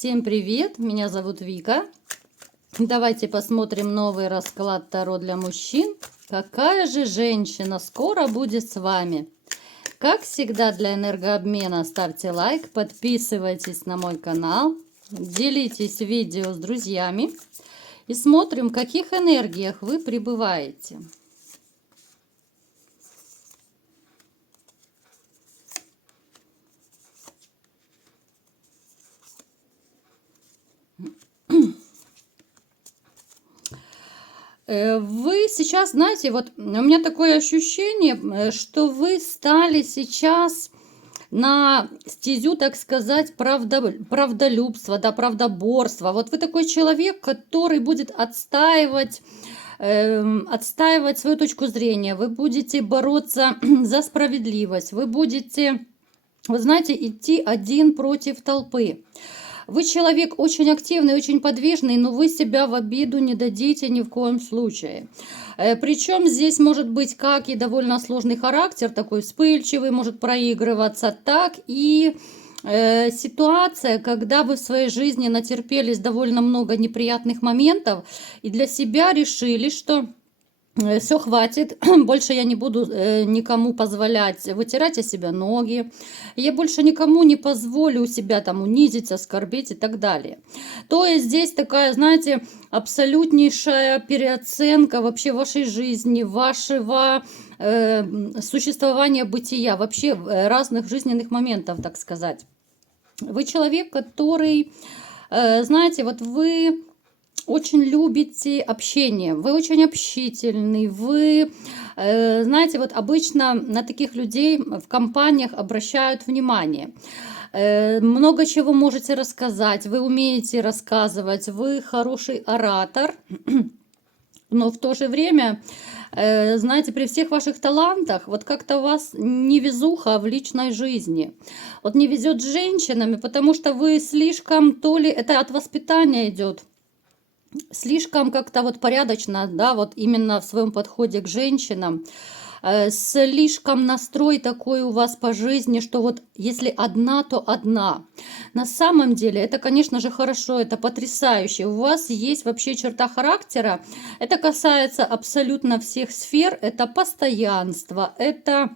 Всем привет, меня зовут Вика. Давайте посмотрим новый расклад Таро для мужчин. Какая же женщина скоро будет с вами? Как всегда, для энергообмена ставьте лайк, подписывайтесь на мой канал, делитесь видео с друзьями и смотрим, в каких энергиях вы пребываете. Вы сейчас, знаете, вот у меня такое ощущение, что вы стали сейчас на стезю, так сказать, правдолюбства, да, правдоборства. Вот вы такой человек, который будет отстаивать свою точку зрения, вы будете бороться за справедливость, вы будете, вы знаете, идти один против толпы. Вы человек очень активный, очень подвижный, но вы себя в обиду не дадите ни в коем случае. Причем здесь может быть как и довольно сложный характер, такой вспыльчивый, может проигрываться, так и ситуация, когда вы в своей жизни натерпелись довольно много неприятных моментов и для себя решили, что все, хватит, больше я не буду никому позволять вытирать о себя ноги, я больше никому не позволю себя там унизить, оскорбить и так далее. То есть здесь такая, знаете, абсолютнейшая переоценка вообще вашей жизни, вашего существования, бытия, вообще разных жизненных моментов, так сказать. Вы человек, который, знаете, вот вы очень любите общение, вы очень общительный, вы, знаете, вот обычно на таких людей в компаниях обращают внимание. Много чего можете рассказать, вы умеете рассказывать, вы хороший оратор, но в то же время, знаете, при всех ваших талантах, вот как-то у вас невезуха в личной жизни. Вот не везет с женщинами, потому что вы слишком, то ли это от воспитания идет, слишком как-то вот порядочно, да, вот именно в своем подходе к женщинам, слишком настрой такой у вас по жизни, что вот если одна, то одна. На самом деле это, конечно же, хорошо, это потрясающе. У вас есть вообще черта характера, это касается абсолютно всех сфер, это постоянство, это...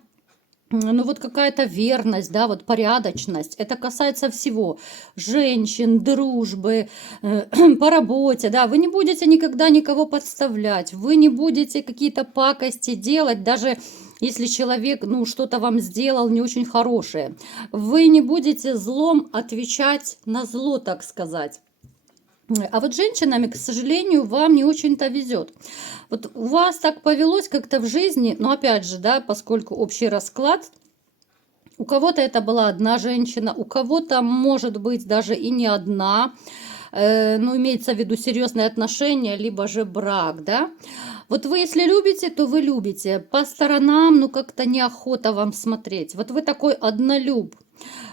Ну вот какая-то верность, да, вот порядочность. Это касается всего. Женщин, дружбы, по работе, да. Вы не будете никогда никого подставлять. Вы не будете какие-то пакости делать, даже если человек, ну, что-то вам сделал не очень хорошее. Вы не будете злом отвечать на зло, так сказать. А вот женщинами, к сожалению, вам не очень-то везет. Вот у вас так повелось как-то в жизни, но опять же, да, поскольку общий расклад, у кого-то это была одна женщина, у кого-то может быть даже и не одна, ну, имеется в виду серьезные отношения, либо же брак, да. Вот вы, если любите, то вы любите. По сторонам, ну, как-то неохота вам смотреть. Вот вы такой однолюб.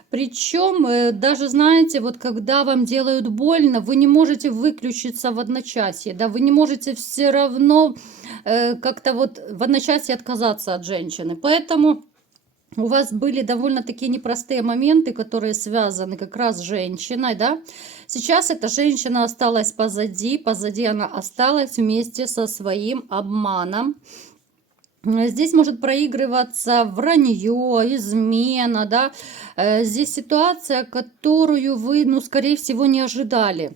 Причем, даже, знаете, вот когда вам делают больно, вы не можете выключиться в одночасье, да, вы не можете все равно как-то вот в одночасье отказаться от женщины. Поэтому у вас были довольно такие непростые моменты, которые связаны как раз с женщиной, да. Сейчас эта женщина осталась позади она осталась вместе со своим обманом. Здесь может проигрываться вранье, измена, да. Здесь ситуация, которую вы, ну, скорее всего, не ожидали.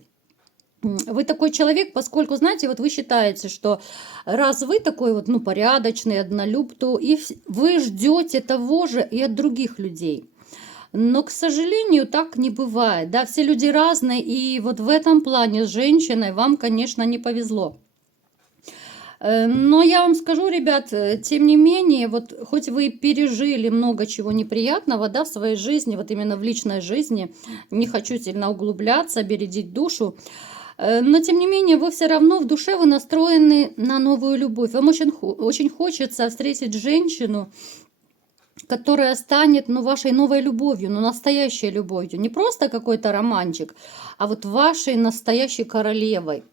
Вы такой человек, поскольку, знаете, вот вы считаете, что раз вы такой вот, ну, порядочный, однолюб, то и вы ждете того же и от других людей. Но, к сожалению, так не бывает, да, все люди разные, и вот в этом плане с женщиной вам, конечно, не повезло. Но я вам скажу, ребят, тем не менее, вот хоть вы пережили много чего неприятного, да, в своей жизни, вот именно в личной жизни, не хочу сильно углубляться, бередить душу, но тем не менее вы все равно в душе вы настроены на новую любовь. Вам очень хочется встретить женщину, которая станет, ну, вашей новой любовью, ну, настоящей любовью. Не просто какой-то романчик, а вот вашей настоящей королевой.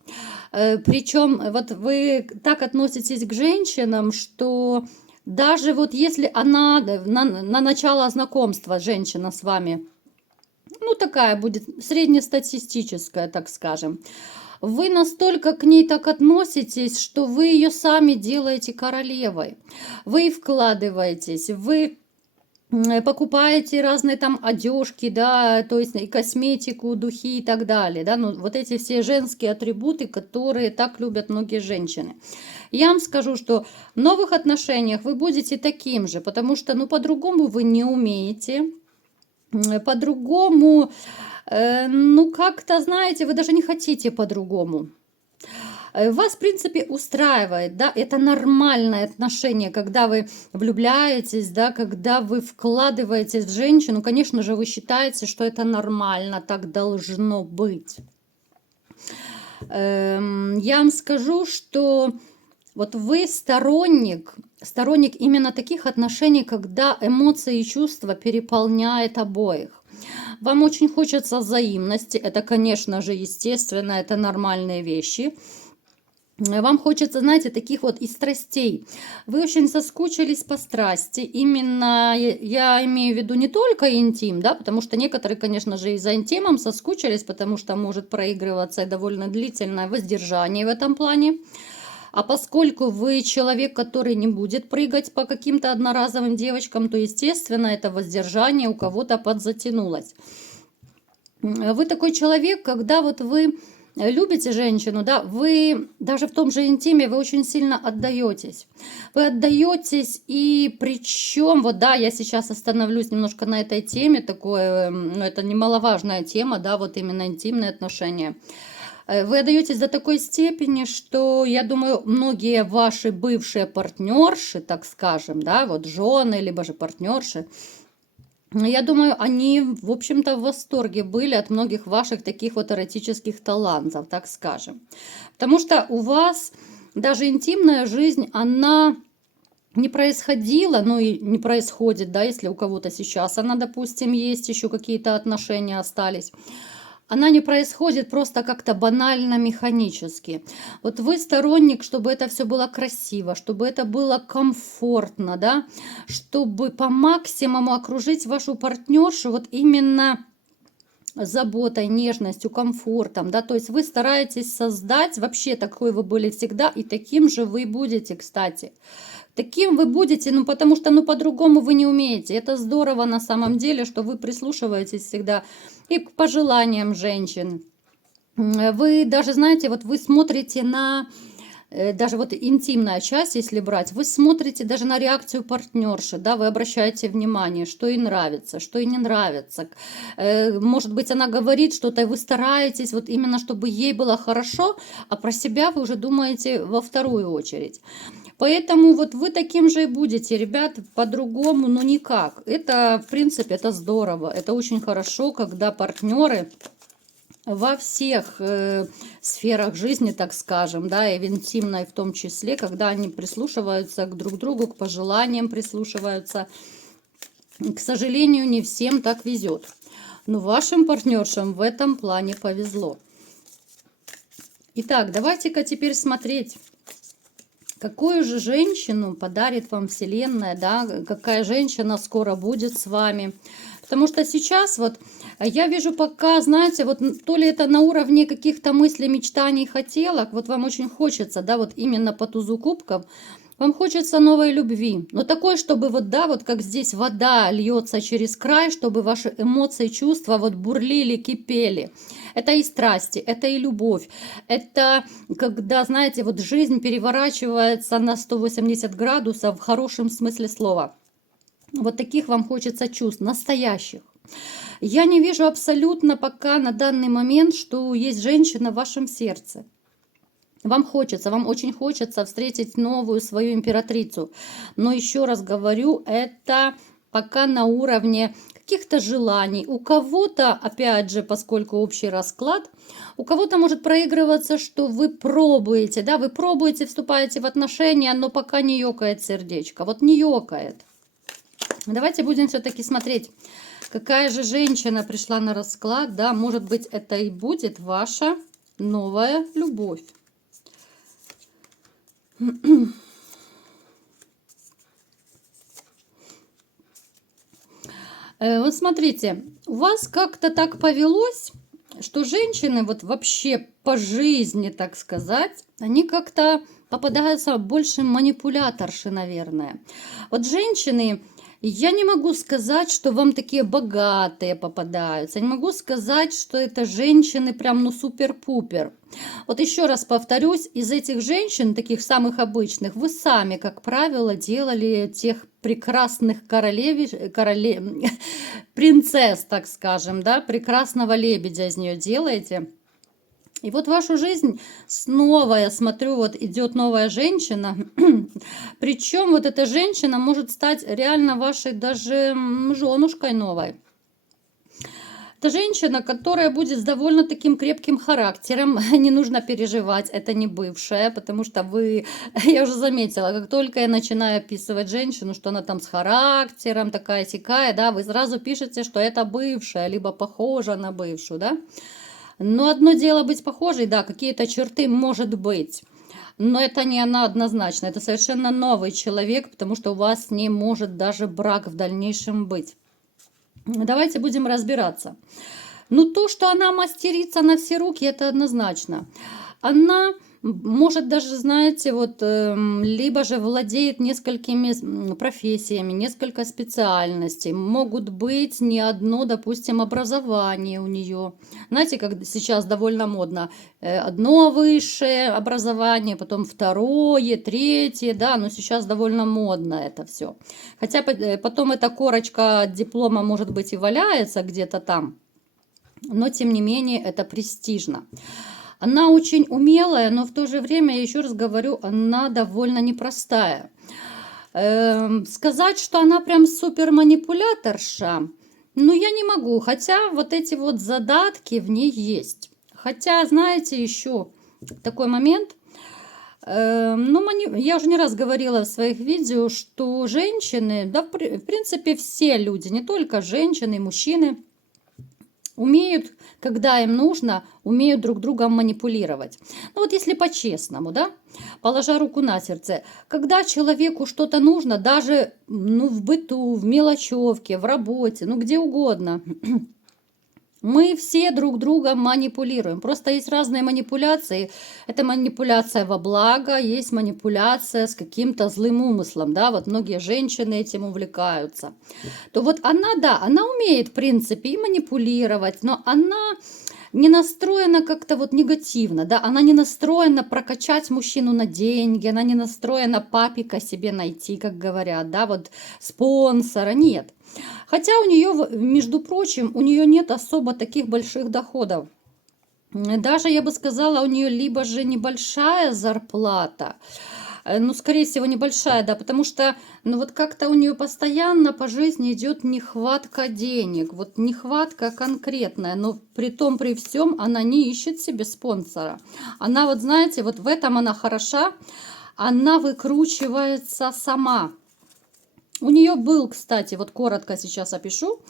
Причем вот вы так относитесь к женщинам, что даже вот если она на начало знакомства, женщина с вами, ну, такая будет среднестатистическая, так скажем. Вы настолько к ней так относитесь, что вы ее сами делаете королевой. Вы вкладываетесь, вы покупаете разные там одежки, да, то есть и косметику, духи и так далее, да, ну, вот эти все женские атрибуты, которые так любят многие женщины. Я вам скажу, что в новых отношениях вы будете таким же, потому что, ну, по-другому вы не умеете, по-другому, ну, как-то, знаете, вы даже не хотите по-другому. Вас, в принципе, устраивает, да, это нормальное отношение, когда вы влюбляетесь, да, когда вы вкладываетесь в женщину, конечно же, вы считаете, что это нормально, так должно быть. Я вам скажу, что вот вы сторонник именно таких отношений, когда эмоции и чувства переполняют обоих. Вам очень хочется взаимности, это, конечно же, естественно, это нормальные вещи. Вам хочется, знаете, таких вот и страстей. Вы очень соскучились по страсти. Именно я имею в виду не только интим, да, потому что некоторые, конечно же, и за интимом соскучились, потому что может проигрываться довольно длительное воздержание в этом плане. А поскольку вы человек, который не будет прыгать по каким-то одноразовым девочкам, то, естественно, это воздержание у кого-то подзатянулось. Вы такой человек, когда вот вы любите женщину, да, вы даже в том же интиме вы очень сильно отдаетесь. Вы отдаетесь, и причем, вот да, я сейчас остановлюсь немножко на этой теме, такое, ну, это немаловажная тема, да, вот именно интимные отношения. Вы отдаетесь до такой степени, что, я думаю, многие ваши бывшие партнерши, так скажем, да, вот жены, либо же партнерши, я думаю, они, в общем-то, в восторге были от многих ваших таких вот эротических талантов, так скажем. Потому что у вас даже интимная жизнь, она не происходила, ну и не происходит, да, если у кого-то сейчас она, допустим, есть, еще какие-то отношения остались. Она не происходит просто как-то банально, механически. Вот вы сторонник, чтобы это все было красиво, чтобы это было комфортно, да, чтобы по максимуму окружить вашу партнершу вот именно заботой, нежностью, комфортом, да, то есть вы стараетесь создать, вообще такой вы были всегда, и таким же вы будете, кстати. Таким вы будете, ну потому что, ну по-другому вы не умеете. Это здорово на самом деле, что вы прислушиваетесь всегда и к пожеланиям женщин. Вы даже, знаете, вот вы смотрите на, даже вот интимная часть, если брать, вы смотрите даже на реакцию партнерши, да, вы обращаете внимание, что ей нравится, что ей не нравится. Может быть, она говорит что-то, и вы стараетесь вот именно, чтобы ей было хорошо, а про себя вы уже думаете во вторую очередь. Поэтому вот вы таким же и будете, ребят, по-другому, ну никак. Это, в принципе, это здорово, это очень хорошо, когда партнеры во всех сферах жизни, так скажем, да, и в интимной в том числе, когда они прислушиваются к друг другу, к пожеланиям прислушиваются. К сожалению, не всем так везет. Но вашим партнершам в этом плане повезло. Итак, давайте-ка теперь смотреть, какую же женщину подарит вам Вселенная, да, какая женщина скоро будет с вами. Потому что сейчас вот я вижу пока, знаете, вот то ли это на уровне каких-то мыслей, мечтаний, хотелок, вот вам очень хочется, да, вот именно по тузу кубков, вам хочется новой любви. Но такой, чтобы вот, да, вот как здесь вода льется через край, чтобы ваши эмоции, чувства вот бурлили, кипели. Это и страсти, это и любовь. Это когда, знаете, вот жизнь переворачивается на 180 градусов в хорошем смысле слова. Вот таких вам хочется чувств, настоящих. Я не вижу абсолютно пока на данный момент, что есть женщина в вашем сердце. Вам очень хочется встретить новую свою императрицу. Но еще раз говорю, это пока на уровне каких-то желаний. У кого-то, опять же, поскольку общий расклад, у кого-то может проигрываться, что вы пробуете, да, вы пробуете, вступаете в отношения, но пока не ёкает сердечко. Вот не ёкает. Давайте будем все-таки смотреть, какая же женщина пришла на расклад, да, может быть, это и будет ваша новая любовь. Вот смотрите, у вас как-то так повелось, что женщины вот вообще по жизни, так сказать, они как-то попадаются больше манипуляторши, наверное. Вот женщины, я не могу сказать, что вам такие богатые попадаются. Я не могу сказать, что это женщины прям ну супер-пупер. Вот еще раз повторюсь, из этих женщин, таких самых обычных, вы сами, как правило, делали тех прекрасных принцесс, так скажем, да, прекрасного лебедя из нее делаете. И вот в вашу жизнь снова, я смотрю, вот идет новая женщина. Причем вот эта женщина может стать реально вашей даже женушкой новой. Это женщина, которая будет с довольно таким крепким характером. Не нужно переживать, это не бывшая, потому что вы, я уже заметила, как только я начинаю описывать женщину, что она там с характером такая-сякая, да, вы сразу пишете, что это бывшая, либо похожа на бывшую, да. Но одно дело быть похожей, да, какие-то черты может быть. Но это не она однозначно, это совершенно новый человек, потому что у вас с ней может даже брак в дальнейшем быть. Давайте будем разбираться. Ну, то, что она мастерица на все руки, это однозначно. Она может даже, знаете, вот, либо же владеет несколькими профессиями, несколько специальностей. Могут быть не одно, допустим, образование у нее. Знаете, как сейчас довольно модно. Одно высшее образование, потом второе, третье, да, но сейчас довольно модно это все. Хотя потом эта корочка от диплома, может быть, и валяется где-то там, но тем не менее это престижно. Она очень умелая, но в то же время, я еще раз говорю, она довольно непростая. Сказать, что она прям супер манипуляторша, ну я не могу, хотя вот эти вот задатки в ней есть. Хотя, знаете, еще такой момент, ну, я уже не раз говорила в своих видео, что женщины, да, в принципе, все люди, не только женщины, мужчины, умеют, когда им нужно, умеют друг другом манипулировать. Ну вот если по-честному, да, положа руку на сердце, когда человеку что-то нужно, даже ну, в быту, в мелочевке, в работе, ну где угодно, мы все друг другом манипулируем. Просто есть разные манипуляции. Это манипуляция во благо, есть манипуляция с каким-то злым умыслом. Да? Вот многие женщины этим увлекаются. То вот она, да, она умеет, в принципе, и манипулировать, но она не настроена как-то вот негативно, да, она не настроена прокачать мужчину на деньги, она не настроена папика себе найти, как говорят, да, вот спонсора, нет. Хотя у нее, между прочим, у нее нет особо таких больших доходов. Даже, я бы сказала, у нее либо же небольшая зарплата, ну, скорее всего, небольшая, да, потому что, ну, вот как-то у нее постоянно по жизни идет нехватка денег, вот нехватка конкретная, но при том, при всем она не ищет себе спонсора. Она, вот знаете, вот в этом она хороша, она выкручивается сама. У нее был, кстати, вот коротко сейчас опишу,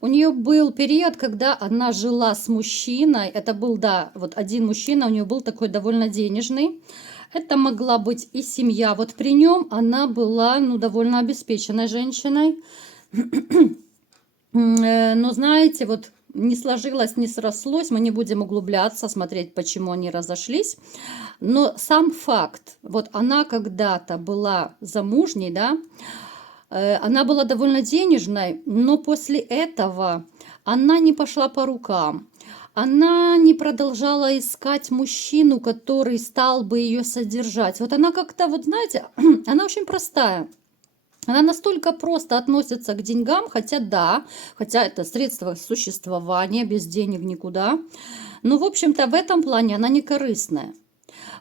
у нее был период, когда она жила с мужчиной, это был, да, вот один мужчина, у нее был такой довольно денежный, это могла быть и семья, вот при нем она была, ну, довольно обеспеченной женщиной, но, знаете, вот не сложилось, не срослось, мы не будем углубляться, смотреть, почему они разошлись, но сам факт, вот она когда-то была замужней, да, она была довольно денежной, но после этого она не пошла по рукам. Она не продолжала искать мужчину, который стал бы ее содержать. Вот она как-то, вот знаете, она очень простая. Она настолько просто относится к деньгам, хотя да, хотя это средство существования, без денег никуда. Но, в общем-то, в этом плане она не корыстная.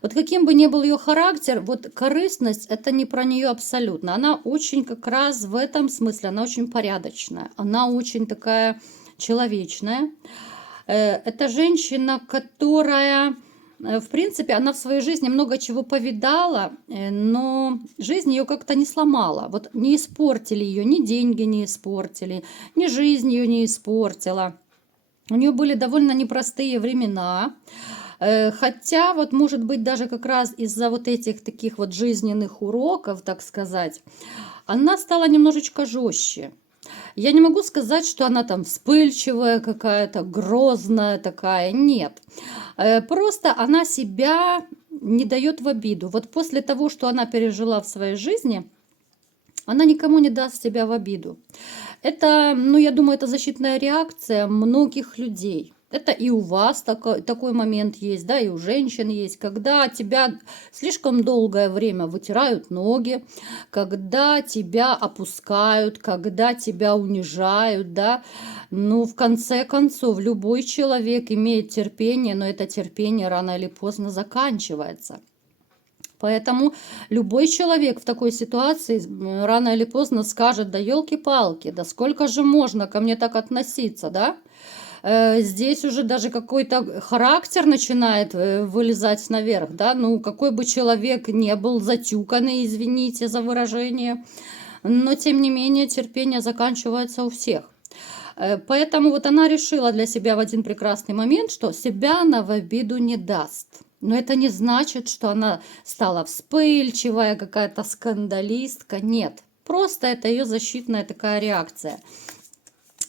Вот каким бы ни был ее характер, вот корыстность это не про нее абсолютно. Она очень как раз в этом смысле, она очень порядочная, она очень такая человечная. Это женщина, которая, в принципе, она в своей жизни много чего повидала, но жизнь ее как-то не сломала. Вот не испортили ее, ни деньги не испортили, ни жизнь ее не испортила. У нее были довольно непростые времена. Хотя, вот может быть, даже как раз из-за вот этих таких вот жизненных уроков, так сказать, она стала немножечко жестче. Я не могу сказать, что она там вспыльчивая какая-то, грозная такая. Нет. Просто она себя не дает в обиду. Вот после того, что она пережила в своей жизни, она никому не даст себя в обиду. Это, ну, я думаю, это защитная реакция многих людей. Это и у вас такой момент есть, да, и у женщин есть, когда тебя слишком долгое время вытирают ноги, когда тебя опускают, когда тебя унижают, да. Ну, в конце концов, любой человек имеет терпение, но это терпение рано или поздно заканчивается. Поэтому любой человек в такой ситуации рано или поздно скажет: да елки-палки, да сколько же можно ко мне так относиться, да? Здесь уже даже какой-то характер начинает вылезать наверх, да? Ну, какой бы человек не был затюканный, извините за выражение, но тем не менее терпение заканчивается у всех. Поэтому вот она решила для себя в один прекрасный момент, что себя она в обиду не даст. Но это не значит, что она стала вспыльчивая, какая-то скандалистка. Нет, просто это ее защитная такая реакция.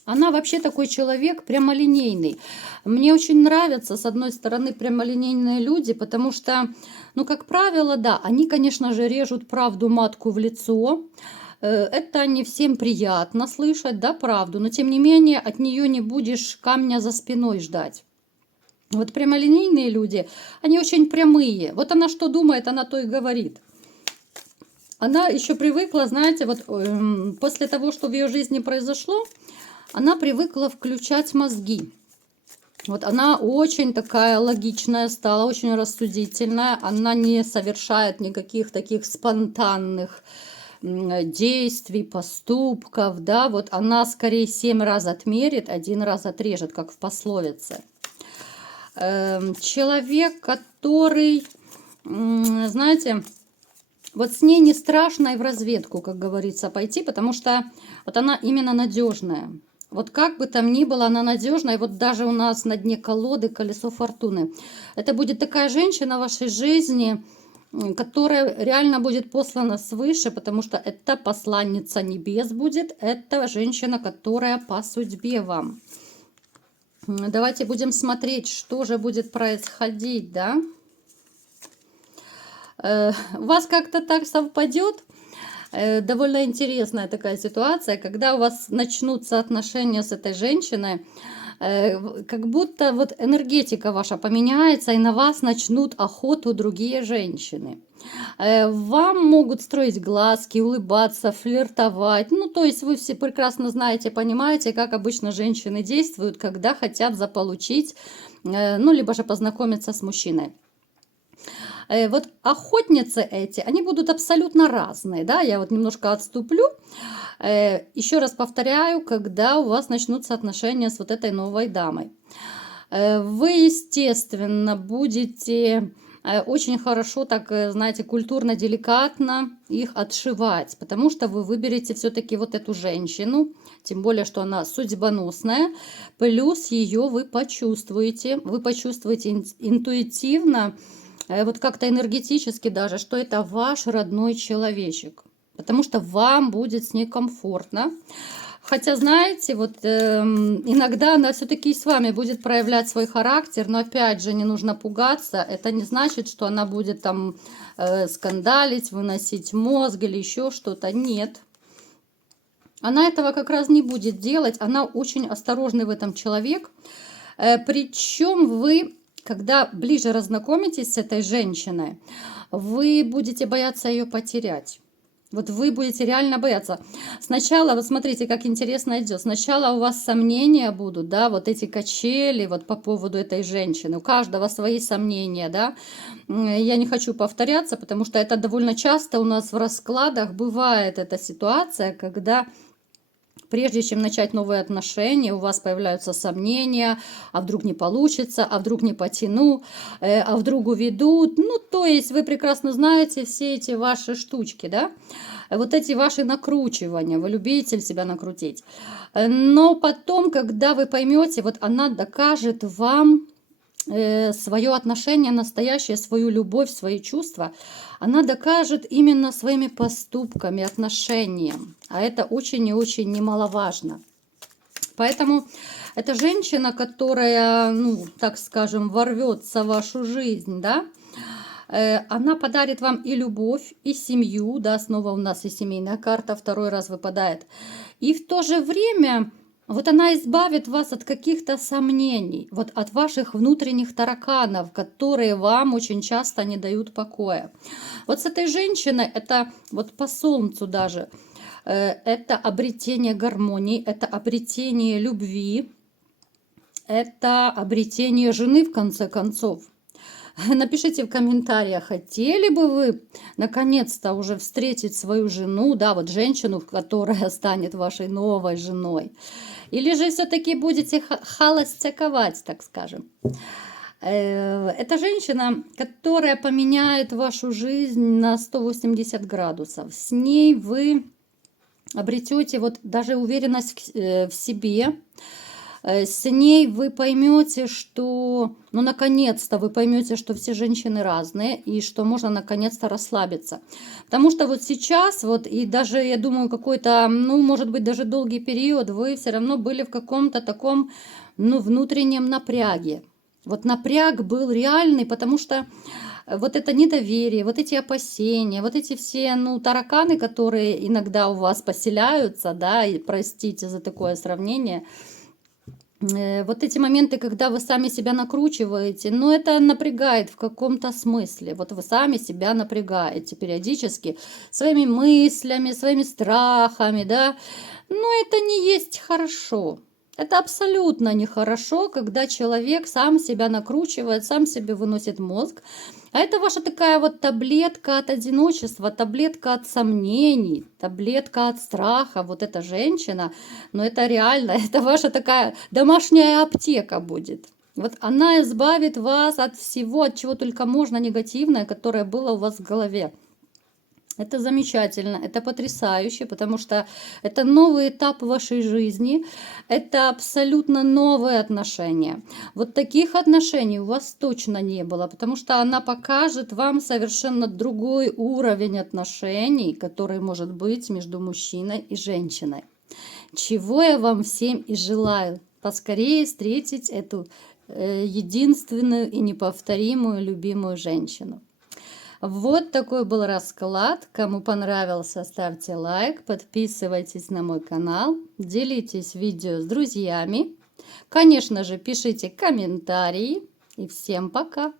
Она вообще такой человек прямолинейный. Мне очень нравятся, с одной стороны, прямолинейные люди, потому что, ну, как правило, да, они, конечно же, режут правду матку в лицо. Это не всем приятно слышать, да, правду, но тем не менее от нее не будешь камня за спиной ждать. Вот прямолинейные люди, они очень прямые. Вот она что думает, она то и говорит. Она еще привыкла, знаете, вот после того, что в ее жизни произошло, она привыкла включать мозги. Вот она очень такая логичная стала, очень рассудительная. Она не совершает никаких таких спонтанных действий, поступков, да. Вот она скорее 7 раз отмерит, 1 раз отрежет, как в пословице. Человек, который, знаете, вот с ней не страшно и в разведку, как говорится, пойти, потому что вот она именно надежная. Вот как бы там ни было, она надежная. И вот даже у нас на дне колоды колесо фортуны. Это будет такая женщина в вашей жизни, которая реально будет послана свыше, потому что это посланница небес будет. Это женщина, которая по судьбе вам. Давайте будем смотреть, что же будет происходить, да? У вас как-то так совпадет. Довольно интересная такая ситуация, когда у вас начнутся отношения с этой женщиной, как будто вот энергетика ваша поменяется, и на вас начнут охоту другие женщины. Вам могут строить глазки, улыбаться, флиртовать. Ну, то есть вы все прекрасно знаете, понимаете, как обычно женщины действуют, когда хотят заполучить, ну, либо же познакомиться с мужчиной. Вот охотницы эти, они будут абсолютно разные, да, я вот немножко отступлю. Еще раз повторяю, когда у вас начнутся отношения с вот этой новой дамой. Вы, естественно, будете очень хорошо, так, знаете, культурно, деликатно их отшивать, потому что вы выберете все-таки вот эту женщину, тем более, что она судьбоносная, плюс ее вы почувствуете интуитивно, вот как-то энергетически даже, что это ваш родной человечек, потому что вам будет с ней комфортно. Хотя, знаете, вот иногда она все-таки и с вами будет проявлять свой характер, но опять же не нужно пугаться. Это не значит, что она будет там скандалить, выносить мозг или еще что-то. Нет. Она этого как раз не будет делать. Она очень осторожный в этом человек. Причем вы, когда ближе разнакомитесь с этой женщиной, вы будете бояться ее потерять. Вот вы будете реально бояться. Сначала, вот смотрите, как интересно идет. Сначала у вас сомнения будут, да, вот эти качели вот по поводу этой женщины. У каждого свои сомнения, да. Я не хочу повторяться, потому что это довольно часто у нас в раскладах бывает эта ситуация, когда прежде чем начать новые отношения, у вас появляются сомнения, а вдруг не получится, а вдруг не потяну, а вдруг уведут. Ну, то есть вы прекрасно знаете все эти ваши штучки, да? Вот эти ваши накручивания, вы любитель себя накрутить. Но потом, когда вы поймете, вот она докажет вам свое отношение настоящее, свою любовь, свои чувства, она докажет именно своими поступками, отношением. А это очень и очень немаловажно. Поэтому эта женщина, которая, ну, так скажем, ворвется в вашу жизнь, да, она подарит вам и любовь, и семью, да, снова у нас и семейная карта второй раз выпадает. И в то же время вот она избавит вас от каких-то сомнений, вот от ваших внутренних тараканов, которые вам очень часто не дают покоя. Вот с этой женщиной, это вот по солнцу даже, это обретение гармонии, это обретение любви, это обретение жены в конце концов. Напишите в комментариях, хотели бы вы наконец-то уже встретить свою жену, да, вот женщину, которая станет вашей новой женой. Или же все-таки будете холостяковать, так скажем. Это женщина, которая поменяет вашу жизнь на 180 градусов. С ней вы обретете вот даже уверенность в себе. С ней вы поймете, что, ну, наконец-то вы поймете, что все женщины разные и что можно наконец-то расслабиться. Потому что вот сейчас, вот и даже, я думаю, какой-то, ну, может быть, даже долгий период вы все равно были в каком-то таком, ну, внутреннем напряге. Вот напряг был реальный, потому что вот это недоверие, вот эти опасения, вот эти все, ну, тараканы, которые иногда у вас поселяются, да, и простите за такое сравнение, вот эти моменты, когда вы сами себя накручиваете, но это напрягает в каком-то смысле. Вот вы сами себя напрягаете периодически своими мыслями, своими страхами, да. Но это не есть хорошо. Это абсолютно нехорошо, когда человек сам себя накручивает, сам себе выносит мозг. А это ваша такая вот таблетка от одиночества, таблетка от сомнений, таблетка от страха. Вот эта женщина, но это реально, это ваша такая домашняя аптека будет. Вот она избавит вас от всего, от чего только можно негативное, которое было у вас в голове. Это замечательно, это потрясающе, потому что это новый этап вашей жизни, это абсолютно новые отношения. Вот таких отношений у вас точно не было, потому что она покажет вам совершенно другой уровень отношений, который может быть между мужчиной и женщиной. Чего я вам всем и желаю. Поскорее встретить эту единственную и неповторимую любимую женщину. Вот такой был расклад. Кому понравился, ставьте лайк, подписывайтесь на мой канал, делитесь видео с друзьями. Конечно же, пишите комментарии. И всем пока!